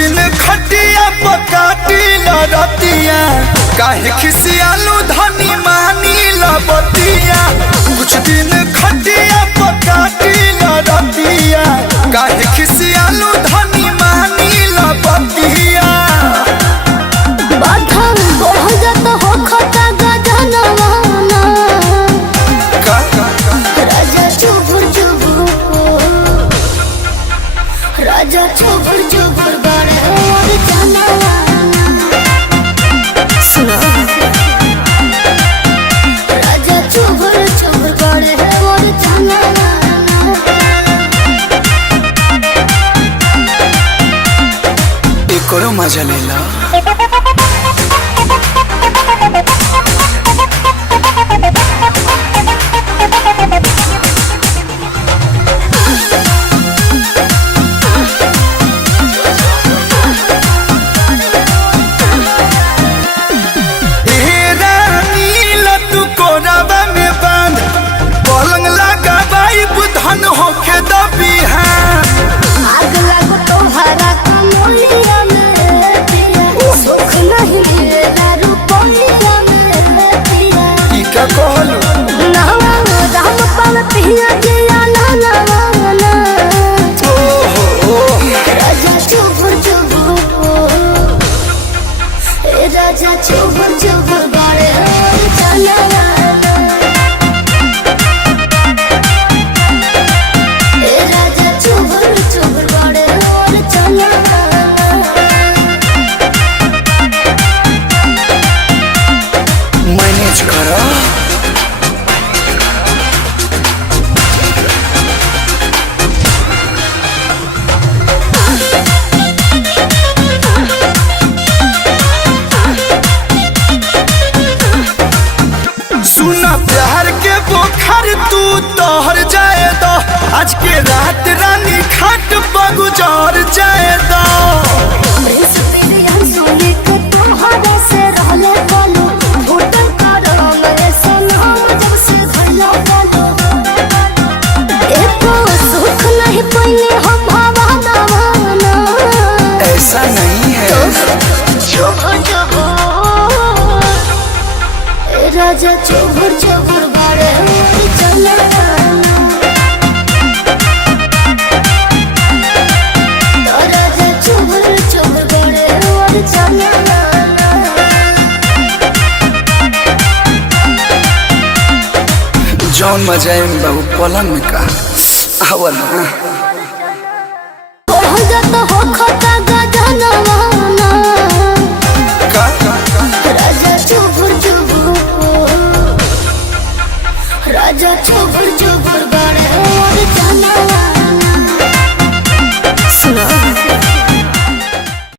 दिन खटिया पकाटी लड़तिया काहे खिसियालू धनी मानी लबतिया। कुछ दिन खटिया पकाटी लड़तिया काहे खिसियालू धनी मानी लबतिया। राजा चुभुर चुभुर बड़े और जाना सुनो राजा चुभुर चुभुर बड़े और जाना एक करो मजा लेला। धन होके दबी है आग लगो तोहरा कमलिया में पिया सुख नहीं मिलेगा रुपया में पिया। ई का कहलू नहवा राम पाल पिया जिया ना राजा चुभुर चुभुर ए राजा चुभुर चुभुर बड़े जाना मैनेज करो। सुना प्यार के बोखर तू तोहर जाए दो आज के रात रानी खाट पर गुजार जाए दो। ऐसा नहीं है राजा चुभुर चुभुर बड़े चला राजा चुभुर चुभुर बड़े चला जौन मजा है बाबू पलंग में का आवल।